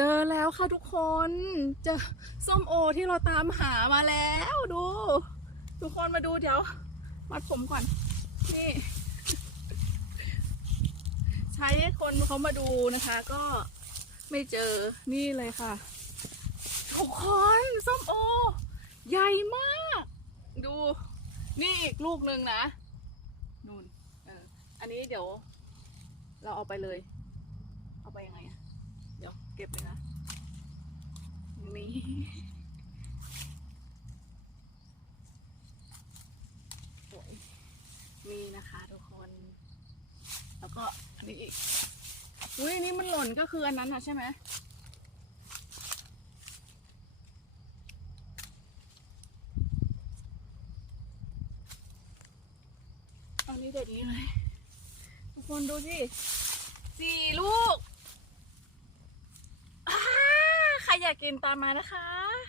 เจอแล้วค่ะทุกคน เจอส้มโอที่เราตามหามาแล้วดู ทุกคนมาดูเดี๋ยว มัดผมก่อน นี่ ใช้คนเขามาดูนะคะ ก็ไม่เจอนี่เลยค่ะ ทุกคนส้มโอ ใหญ่มาก ดู นี่อีกลูกหนึ่งนะนู่นเอออันนี้เดี๋ยว เราเอาไปเลย เอาไปยังไงอะ เดี๋ยวเก็บเลยนะ นี่สวยนี่นะคะทุกคน แล้วก็อันนี้อีก อุ้ยนี่มันหล่นก็คืออันนั้นอะใช่ไหมอันนี้เด็ดนี้เลย ทุกคนดูสิสี่ลูกอ้าใคร อยากกินตามมานะคะ